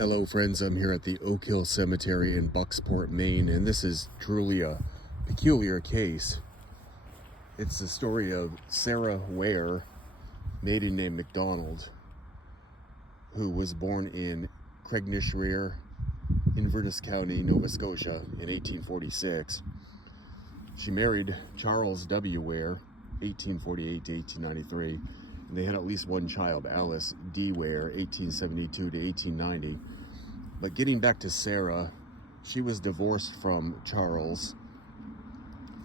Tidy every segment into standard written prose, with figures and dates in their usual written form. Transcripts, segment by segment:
Hello friends, I'm here at the Oak Hill Cemetery in Bucksport, Maine, and this is truly a peculiar case. It's the story of Sarah Ware, maiden name McDonald, who was born in Craignishreer, Inverness County, Nova Scotia in 1846. She married Charles W. Ware, 1848 to 1893. And they had at least one child, Alice D. Ware, 1872 to 1890. But getting back to Sarah, she was divorced from Charles,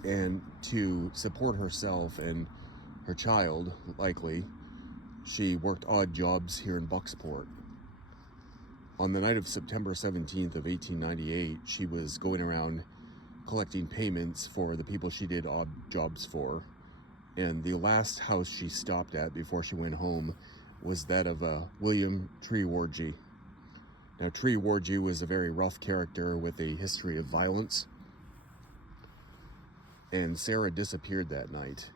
and to support herself and her child, likely, she worked odd jobs here in Bucksport. On the night of September 17th of 1898, she was going around collecting payments for the people she did odd jobs for. And the last house she stopped at before she went home was that of William Trewargy. Now, Trewargy was a very rough character with a history of violence. And Sarah disappeared that night.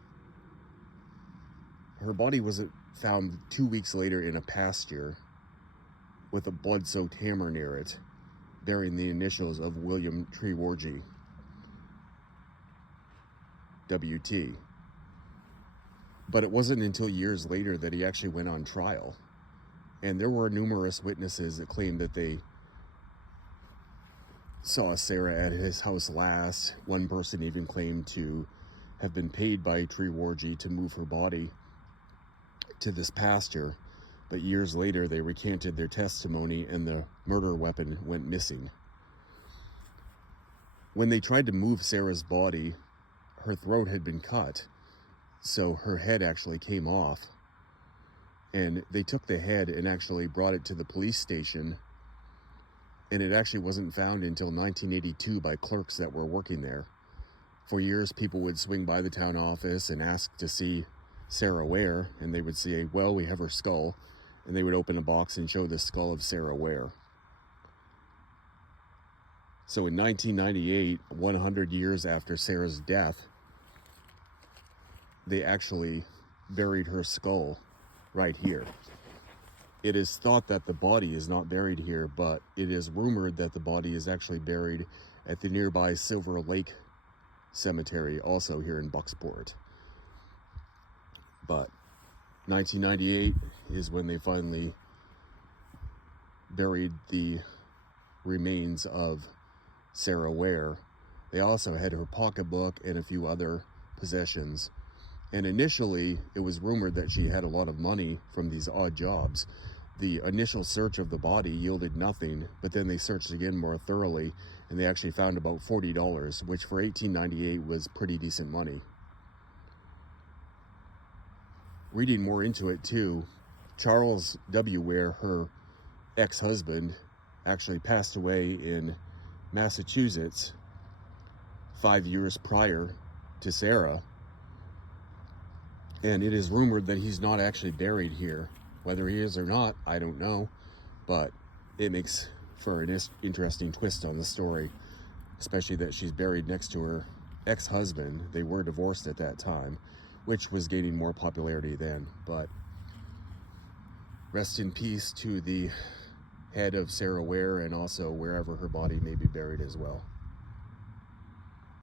Her body was found 2 weeks later in a pasture with a blood-soaked hammer near it, bearing the initials of William Trewargy, W.T. But it wasn't until years later that he actually went on trial. And there were numerous witnesses that claimed that they saw Sarah at his house last. One person even claimed to have been paid by Trewargy to move her body to this pasture. But years later, they recanted their testimony and the murder weapon went missing. When they tried to move Sarah's body, her throat had been cut. So her head actually came off, and they took the head and actually brought it to the police station, and it actually wasn't found until 1982 by clerks that were working there. For years, people would swing by the town office and ask to see Sarah Ware, and they would say, well, we have her skull, and they would open a box and show the skull of Sarah Ware. So in 1998, 100 years after Sarah's death, they actually buried her skull right here. It is thought that the body is not buried here, but it is rumored that the body is actually buried at the nearby Silver Lake Cemetery, also here in Bucksport. But 1998 is when they finally buried the remains of Sarah Ware. They also had her pocketbook and a few other possessions. And initially, it was rumored that she had a lot of money from these odd jobs. The initial search of the body yielded nothing, but then they searched again more thoroughly, and they actually found about $40, which for 1898 was pretty decent money. Reading more into it too, Charles W. Ware, her ex-husband, actually passed away in Massachusetts 5 years prior to Sarah. And it is rumored that he's not actually buried here. Whether he is or not, I don't know. But it makes for an interesting twist on the story, especially that she's buried next to her ex-husband. They were divorced at that time, which was gaining more popularity then. But rest in peace to the head of Sarah Ware, and also wherever her body may be buried as well.